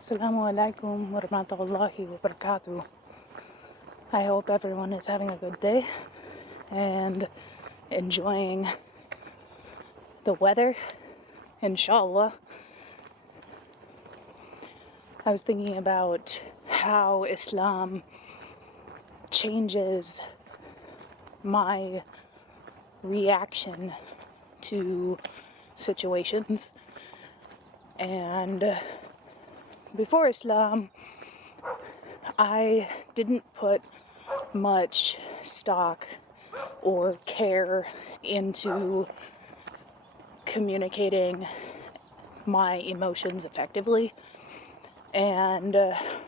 Assalamu alaikum wa rahmatullahi wa barakatuh. I hope everyone is having a good day and enjoying the weather, inshallah. I was thinking about how Islam changes my reaction to situations. And before Islam, I didn't put much stock or care into communicating my emotions effectively. And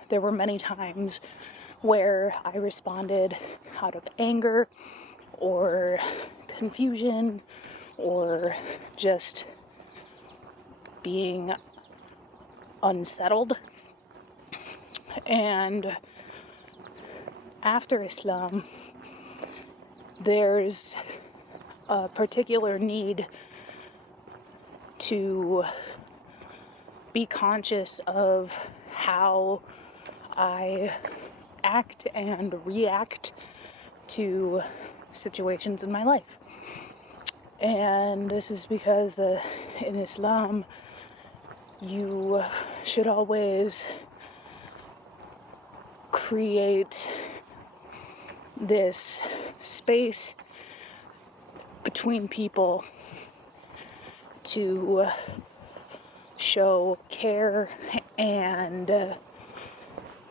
there were many times where I responded out of anger or confusion or just being unsettled. And after Islam, there's a particular need to be conscious of how I act and react to situations in my life. And this is because in Islam, you should always create this space between people to show care and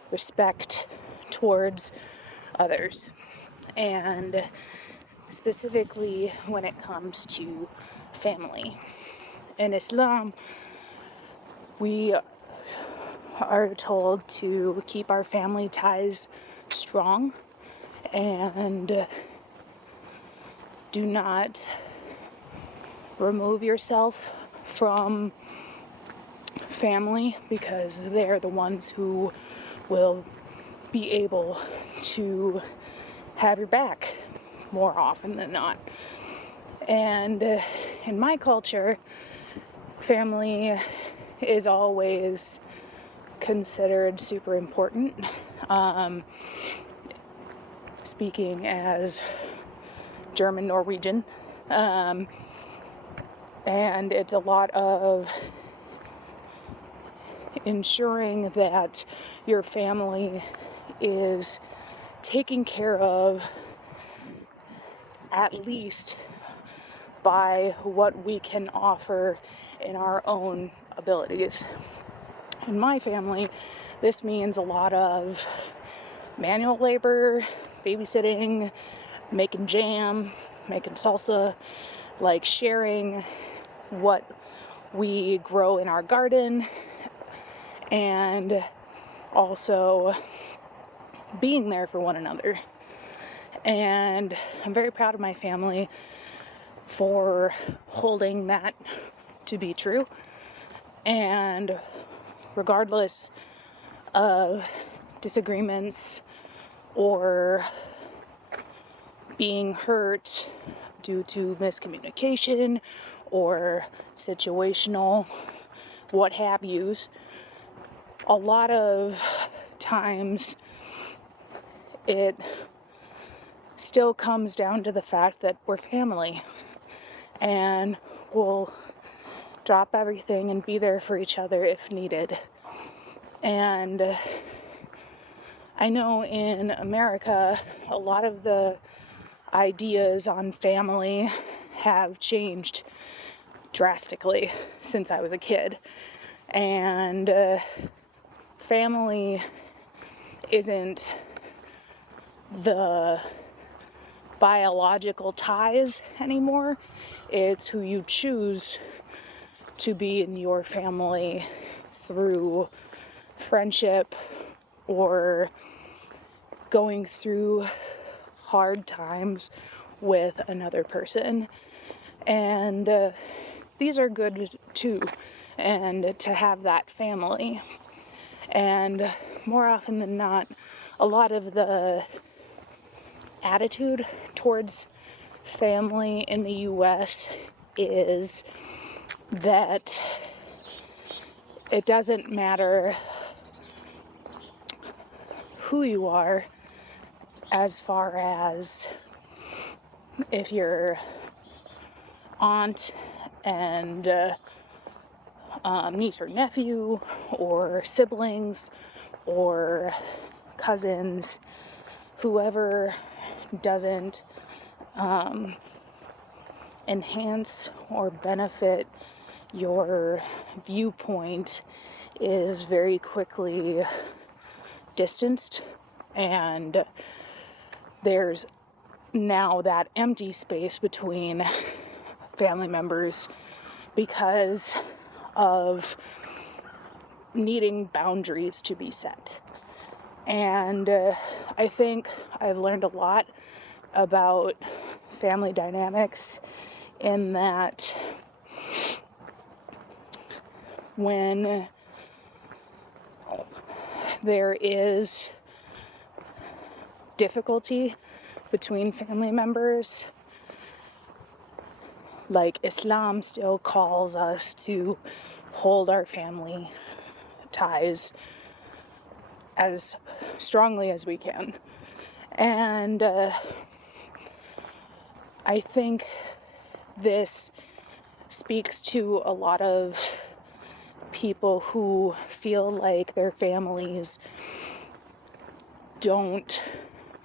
respect towards others. And specifically when it comes to family. In Islam, we are told to keep our family ties strong and do not remove yourself from family because they're the ones who will be able to have your back more often than not. And in my culture, family is always considered super important. Speaking as German Norwegian, and it's a lot of ensuring that your family is taken care of at least by what we can offer in our own abilities. In my family, this means a lot of manual labor, babysitting, making jam, making salsa, like sharing what we grow in our garden, and also being there for one another. And I'm very proud of my family for holding that to be true. And regardless of disagreements or being hurt due to miscommunication or situational what have yous, a lot of times it still comes down to the fact that we're family and we'll drop everything and be there for each other if needed. And I know in America, a lot of the ideas on family have changed drastically since I was a kid. And family isn't the biological ties anymore. It's who you choose to be in your family through friendship or going through hard times with another person. And these are good too, and to have that family. And more often than not, a lot of the attitude towards family in the US is that it doesn't matter who you are, as far as if your aunt and niece or nephew, or siblings, or cousins, whoever doesn't enhance or benefit your viewpoint is very quickly distanced, and there's now that empty space between family members because of needing boundaries to be set. And I think I've learned a lot about family dynamics in that when there is difficulty between family members, like Islam still calls us to hold our family ties as strongly as we can. And I think this speaks to a lot of people who feel like their families don't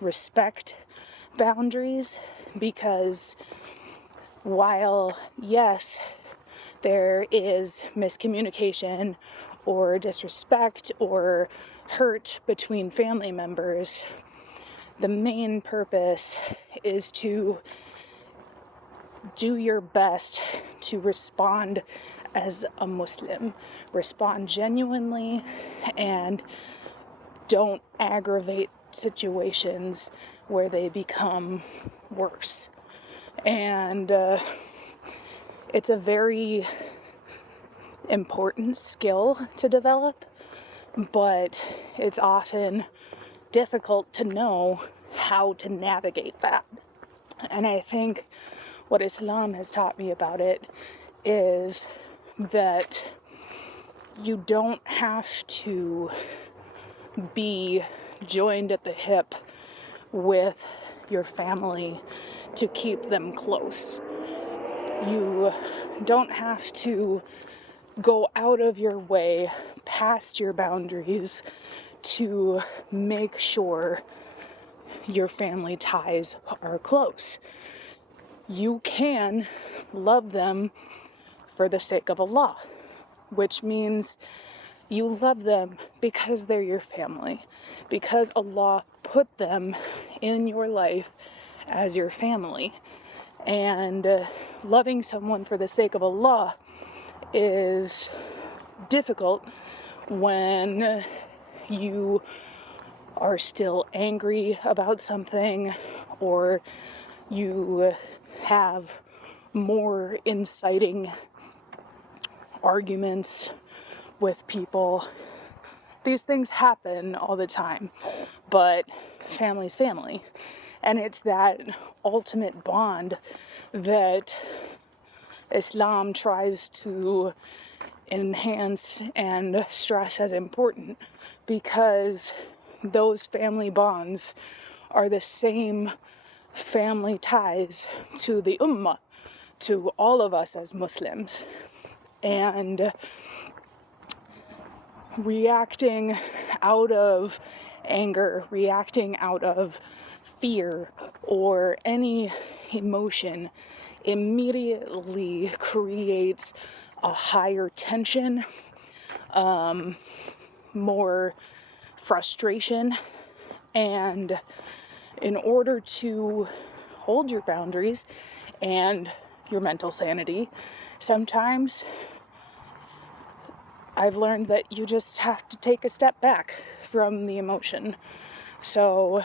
respect boundaries, because while, yes, there is miscommunication or disrespect or hurt between family members, the main purpose is to do your best to respond as a Muslim. Respond genuinely and don't aggravate situations where they become worse. And it's a very important skill to develop, but it's often difficult to know how to navigate that. And I think what Islam has taught me about it is that you don't have to be joined at the hip with your family to keep them close. You don't have to go out of your way, past your boundaries, to make sure your family ties are close. You can love them for the sake of Allah, which means you love them because they're your family, because Allah put them in your life as your family. And loving someone for the sake of Allah is difficult when you are still angry about something, or you have more inciting arguments with people. These things happen all the time, but family's family. And it's that ultimate bond that Islam tries to enhance and stress as important, because those family bonds are the same family ties to the ummah, to all of us as Muslims. And reacting out of anger, reacting out of fear or any emotion immediately creates a higher tension, more frustration. And in order to hold your boundaries and your mental sanity, sometimes I've learned that you just have to take a step back from the emotion. So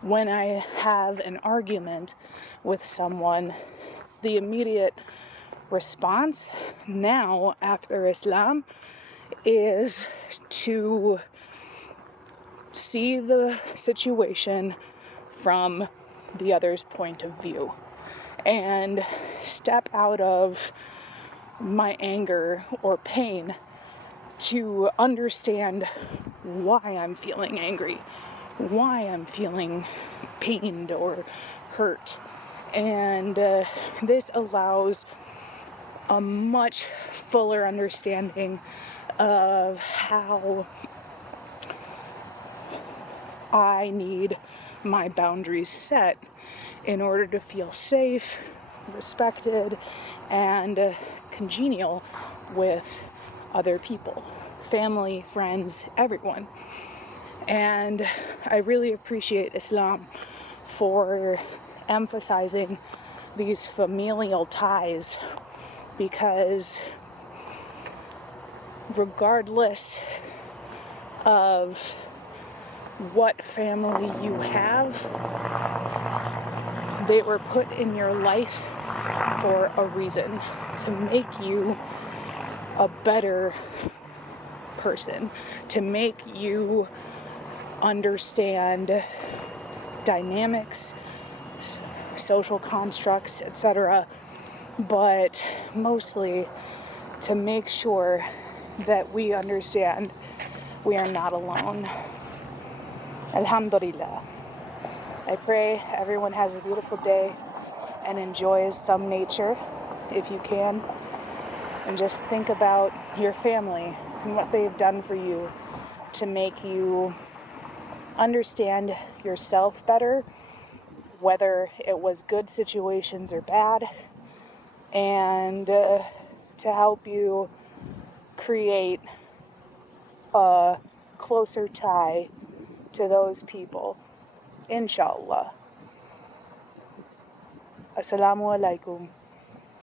when I have an argument with someone, the immediate response now after Islam is to see the situation from the other's point of view and step out of my anger or pain to understand why I'm feeling angry, why I'm feeling pained or hurt. And this allows a much fuller understanding of how I need my boundaries set in order to feel safe, respected, and congenial with other people, family, friends, everyone. And I really appreciate Islam for emphasizing these familial ties, because regardless of what family you have, they were put in your life for a reason, to make you a better person, to make you understand dynamics, social constructs, etc., but mostly to make sure that we understand we are not alone. Alhamdulillah. I pray everyone has a beautiful day and enjoys some nature if you can, and just think about your family and what they've done for you to make you understand yourself better, whether it was good situations or bad, and to help you create a closer tie to those people, inshallah. Assalamu alaikum.